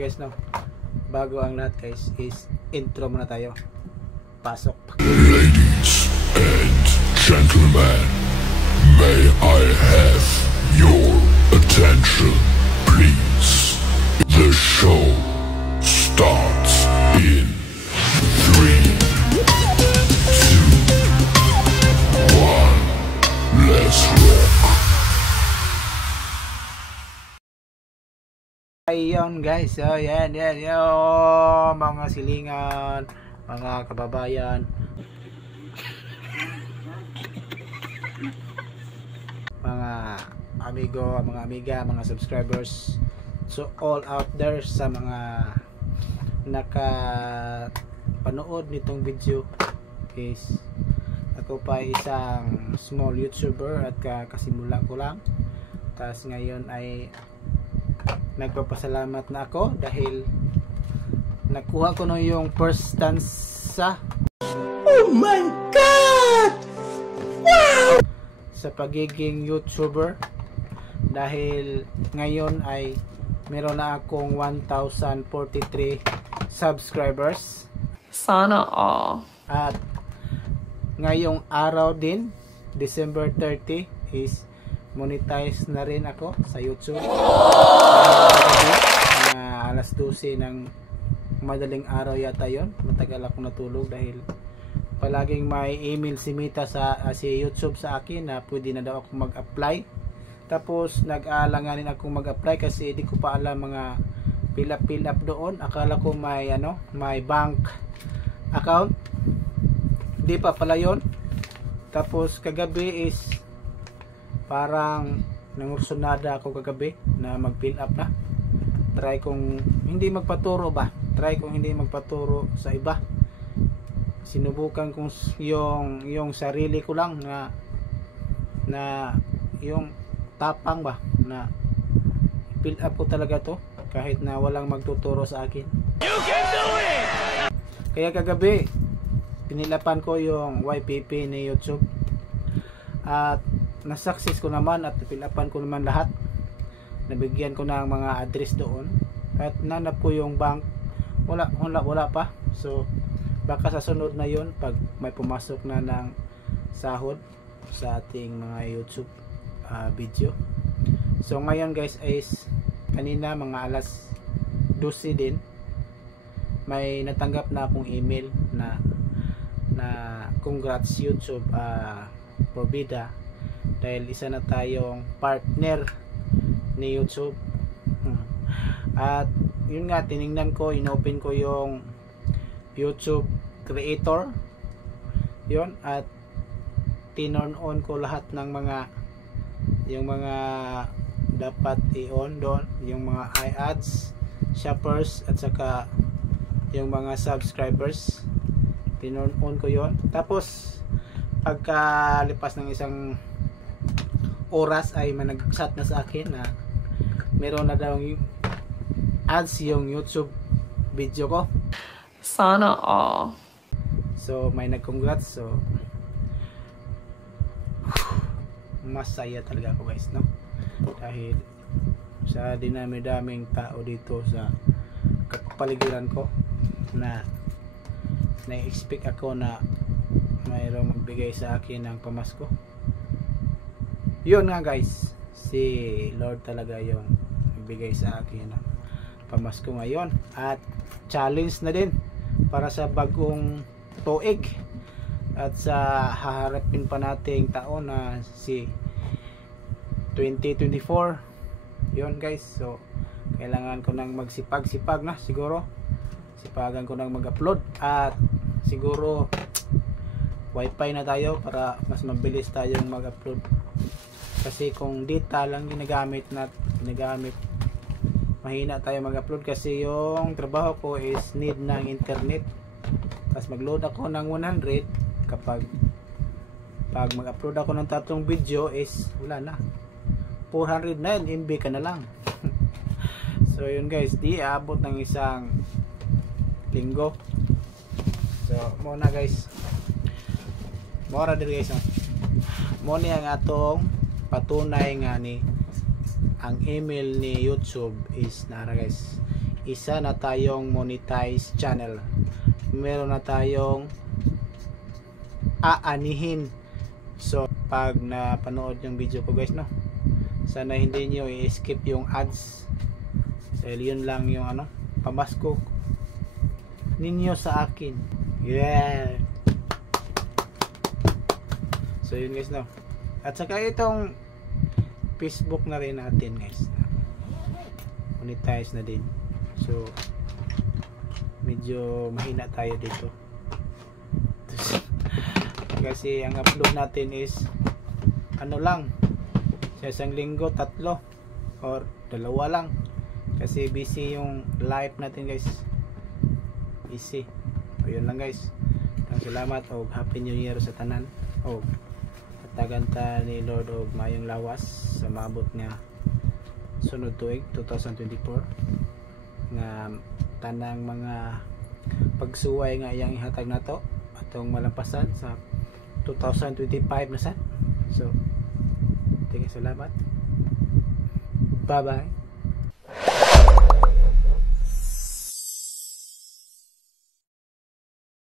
guys, no, bago ang lahat guys is intro muna tayo. Pasok. Ladies and gentlemen, may I have your attention please? The show starts in 3, 2, 1. Let's rock. Ayun guys, so yan, yo, mga silingan, mga kababayan, mga amigo, mga amiga, mga subscribers, so all out there sa mga nakapanood nitong video is ako pa isang small YouTuber at kasimula ko lang, tapos ngayon ay nagpapasalamat na ako dahil nakuha ko na yung first stanza. Oh my God! Wow! Sa pagiging YouTuber, dahil ngayon ay meron na akong 1,043 subscribers. Sana all. At ngayong araw din, December 30 is monetize na rin ako sa YouTube. Alas 12 ng madaling araw yata yon. Matagal ako natulog dahil palaging may email si Mita si YouTube sa akin na pwede na daw ako mag-apply. Tapos nag-aalanganin ako mag-apply kasi hindi ko pa alam mga fill up doon. Akala ko may may bank account. Hindi pa pala yon. Tapos kagabi is parang nangursunada ako kagabi na mag-fill up na. Try kong hindi magpaturo ba? Try kong hindi magpaturo sa iba. Sinubukan kong yung sarili ko lang na yung tapang ba na fill up ko talaga to kahit na walang magtuturo sa akin. You can do it! Kaya kagabi pinilapan ko yung YPP ni YouTube at na-success ko naman at napilapan ko naman lahat. Nabigyan ko ng mga address doon at nanap ko yung bank, wala pa. So baka sa sunod na yun pag may pumasok na ng sahod sa ating mga YouTube video. So ngayon guys is kanina mga alas 12 din may natanggap na akong email na congrats YouTube for bida dahil isa na tayong partner ni YouTube. At yun nga, tiningnan ko, inopen ko yung YouTube creator yun at tinorn on ko lahat ng yung mga dapat i-on doon, yung mga iAds, shoppers at saka yung mga subscribers, tinorn on ko yon. Tapos pagkalipas ng isang oras ay nag-chat na sa akin na meron na daw ads yung YouTube video ko. Sana all. So may nag-congrats. So masaya talaga ako guys, no? Dahil sa dinami-daming tao dito sa kapaligiran ko na na-expect ako na mayroong magbigay sa akin ng pamasko. Yun nga guys, si Lord talaga yung nagbigay sa akin ng pamasko ngayon at challenge na din para sa bagong tuig at sa haharapin pa nating taon na si 2024. Yun guys, so kailangan ko nang magsipag-sipag na siguro. Sipagan ko nang mag-upload at siguro wifi na tayo para mas mabilis tayong mag-upload. Kasi kung data lang ginagamit, mahina tayo mag-upload kasi yung trabaho ko is need ng internet. Tapos mag-load ako ng 100 kapag mag-upload ako ng 3 video is wala na. 409 MB ka na lang. So yun guys, di aabot ng isang linggo. So muna guys. Mora din guys. Muna ang atong patunay nga ni ang email ni YouTube is nara guys. isa na tayong monetized channel. Meron na tayong aanihin. So pag napanood yung video ko guys, no, sana hindi nyo i-skip yung ads dahil yun lang yung pamasko ninyo sa akin. Yeah. So yun guys, no. At saka itong Facebook na rin natin guys, monetize na din. So medyo mahina tayo dito kasi ang upload natin is lang sa isang linggo 3 or 2 lang kasi busy yung life natin guys, busy. So yun lang guys, salamat o happy new year sa tanan o taganta ni Lord og mayong lawas sa maabot nga sunod tuig 2024 nga tanang mga pagsuway nga iyang ihatag nato atong malampasan sa 2025 na sad. So salamat, bye bye.